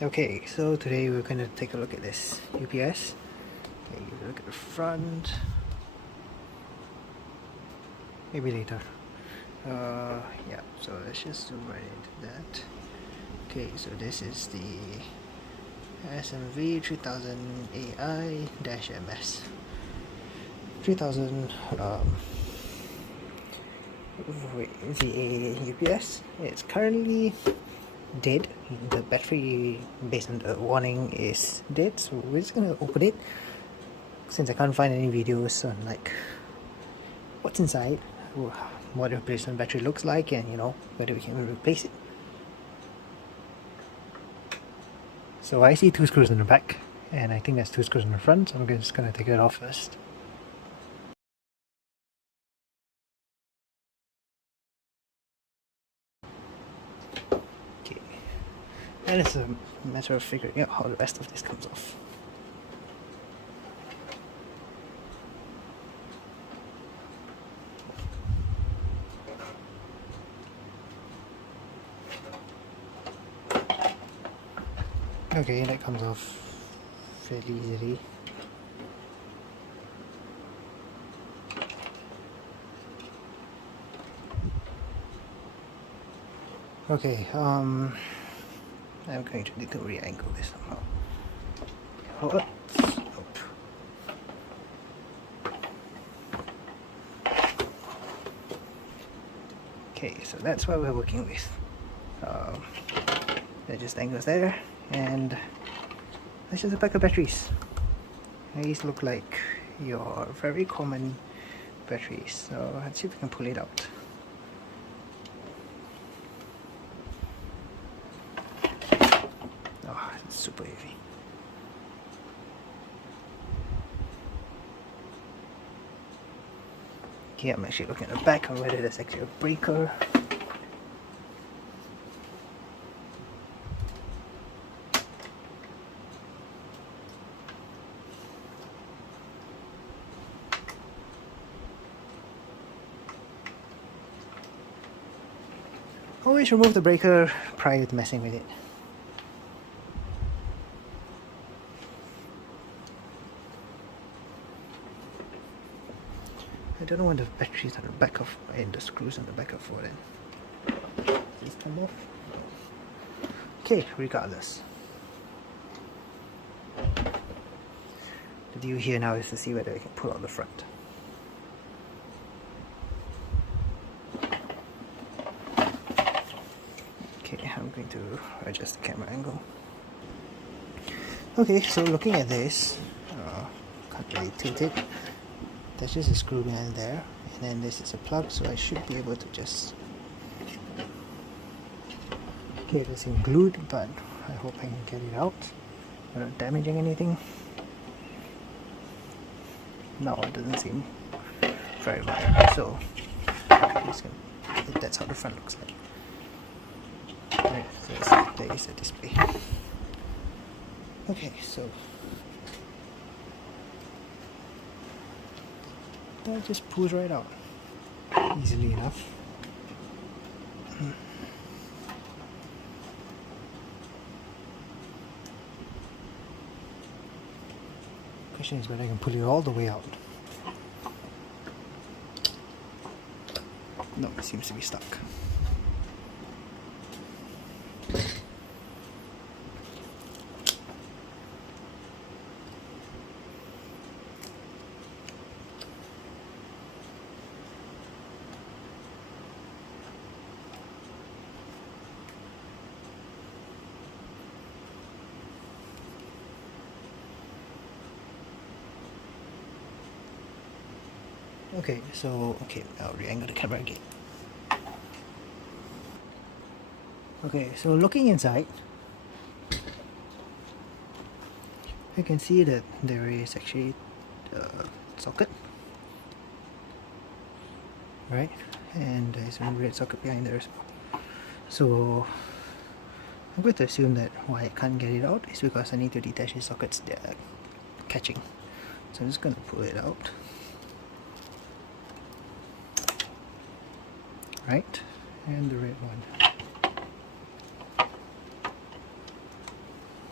Okay, so today we're going to take a look at this UPS. Okay, look at the front. Maybe later. Yeah, so let's just zoom right into that. Okay, so this is the SVC3000AI-MS 3000 VA UPS. It's currently dead. The battery, based on the warning, is dead, so we're just gonna open it since I can't find any videos on like what's inside, what a replacement battery looks like, and you know, whether we can replace it. So I see 2 screws in the back, and I think there's 2 screws in the front, so I'm just gonna take it off first. Okay, and it's a matter of figuring out how the rest of this comes off. Okay, that comes off fairly easily. Okay, I'm going to need to re-angle this somehow. Hold up. Nope. Okay, so that's what we're working with. That just angles there, and this is a pack of batteries. These look like your very common batteries, so let's see if we can pull it out. Oh, it's super heavy. Okay, I'm actually looking at the back on whether there's actually a breaker. Always remove the breaker prior to messing with it. I don't know what the batteries on the back of, and the screws on the back of for then. Does this come off? Okay, regardless. The deal here now is to see whether I can pull out the front. Okay, I'm going to adjust the camera angle. Okay, so looking at this, can't really tilt it. There's just a screw behind there, and then this is a plug, so I should be able to just get this in glued, but I hope I can get it out without damaging anything. No, it doesn't seem very viable, so that's how the front looks like. Right, so there is a display. Okay, so that just pulls right out easily enough. Question is whether I can pull it all the way out. No, it seems to be stuck. Okay, so, I'll re-angle the camera again. Okay, so looking inside, I can see that there is actually a socket, right? And there's a red socket behind there as well. So I'm going to assume that why I can't get it out is because I need to detach the sockets that are catching. So I'm just going to pull it out. Right, and the red one.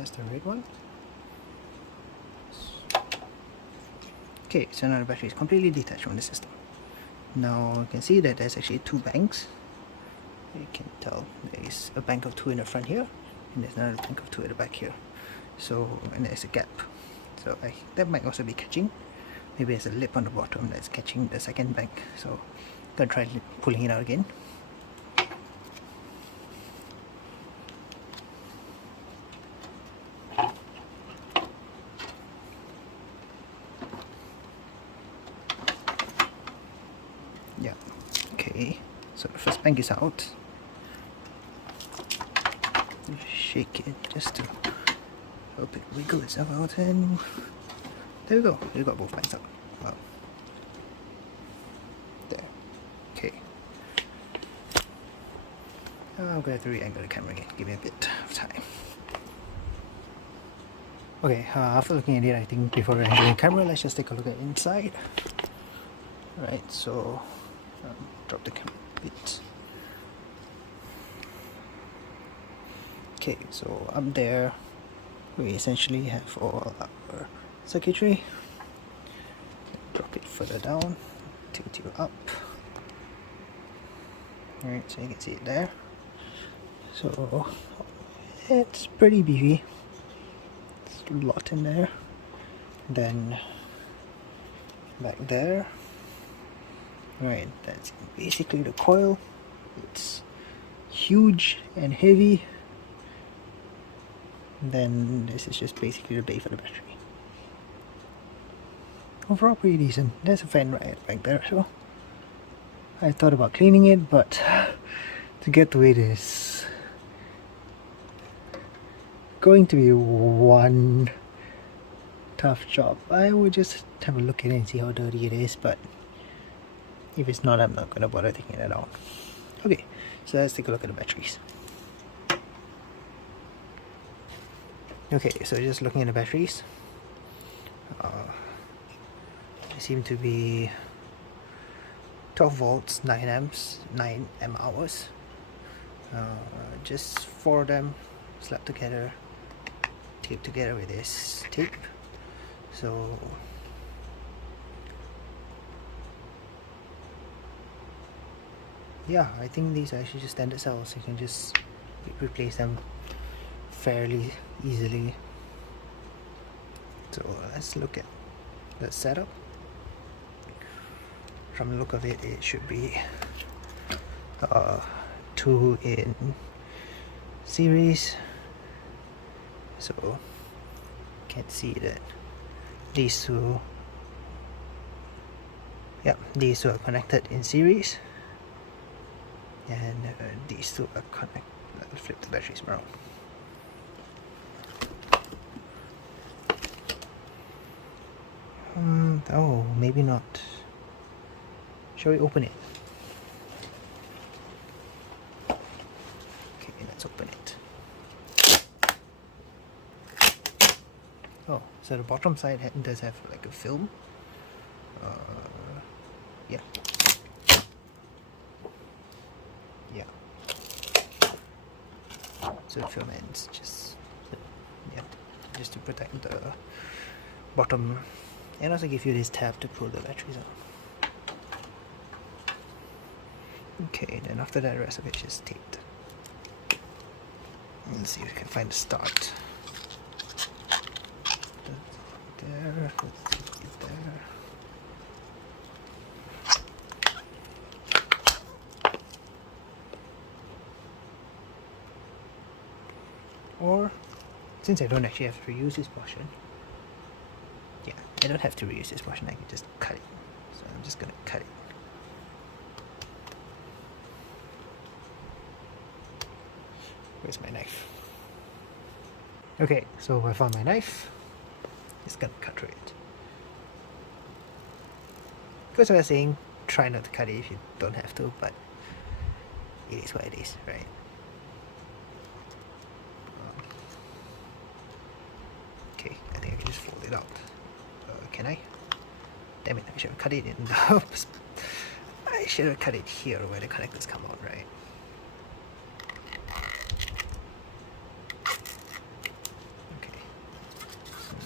that's the red one. Okay, so now the battery is completely detached from the system. Now you can see that there's actually two banks. You can tell there is a bank of two in the front here, and there's another bank of two at the back here. So, and there's a gap. So that might also be catching. Maybe there's a lip on the bottom that's catching the second bank. So I'm gonna try pulling it out again. Yeah, okay, so the first bank is out. Shake it just to help it wiggle itself out, and there we go, we got both banks out. Wow. There. Okay. I'm gonna have to re-angle the camera again, give me a bit of time. Okay, after looking at it, I think before angling the camera, let's just take a look at inside. Right, so drop the camera a bit. Okay, so up there we essentially have all our circuitry. Drop it further down, tilt you up. Alright, so you can see it there. So it's pretty beefy. It's a lot in there. Then back there, right, that's basically the coil. It's huge and heavy. Then this is just basically the bay for the battery. Overall pretty decent. There's a fan right back there, so I thought about cleaning it, but to get to it is going to be one tough job. I would just have a look at it and see how dirty it is, but if it's not, I'm not gonna bother taking it out. Okay, so let's take a look at the batteries. Okay, so just looking at the batteries, they seem to be 12 volts, 9 amps, 9 amp hours. Just 4 of them slapped together, taped together with this tape. So yeah, I think these are actually just standard cells. You can just replace them fairly easily. So let's look at the setup. From the look of it, it should be 2 in series. So you can see that these two, these two are connected in series, and these two are connected. I'll flip the batteries around. Oh, maybe not. Shall we open it? Okay, let's open it. Oh, so the bottom side does have like a film. Yeah. Yeah. So the film ends just, yeah, just to protect the bottom, and also give you this tab to pull the batteries out. Okay, then after that, the rest of it is just taped. Let's see if we can find the start. There, let's take it there. Or, since I don't actually have to reuse this portion, yeah, I don't have to reuse this portion, I can just cut it. So I'm just gonna cut it. Where's my knife? Okay, so I found my knife. Just gonna cut through it. Because I was saying, try not to cut it if you don't have to, but it is what it is, right? Okay, I think I can just fold it out. Can I? Damn it, I should have cut it in the... I should have cut it here where the connectors come out, right?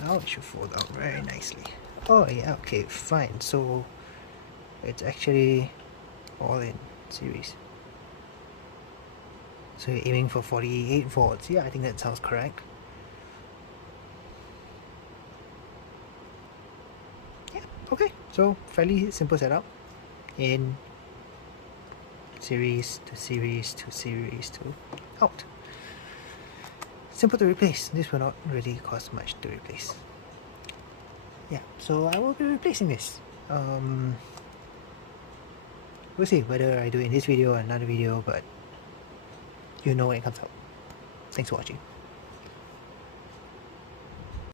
now it should fold out very nicely. Oh yeah, okay, fine. So it's actually all in series. So you're aiming for 48 volts. Yeah, I think that sounds correct. Yeah, okay. So fairly simple setup in series to series to series to out. Simple to replace. This will not really cost much to replace. Yeah, so I will be replacing this. We'll see whether I do it in this video or another video, but you know when it comes out. Thanks for watching.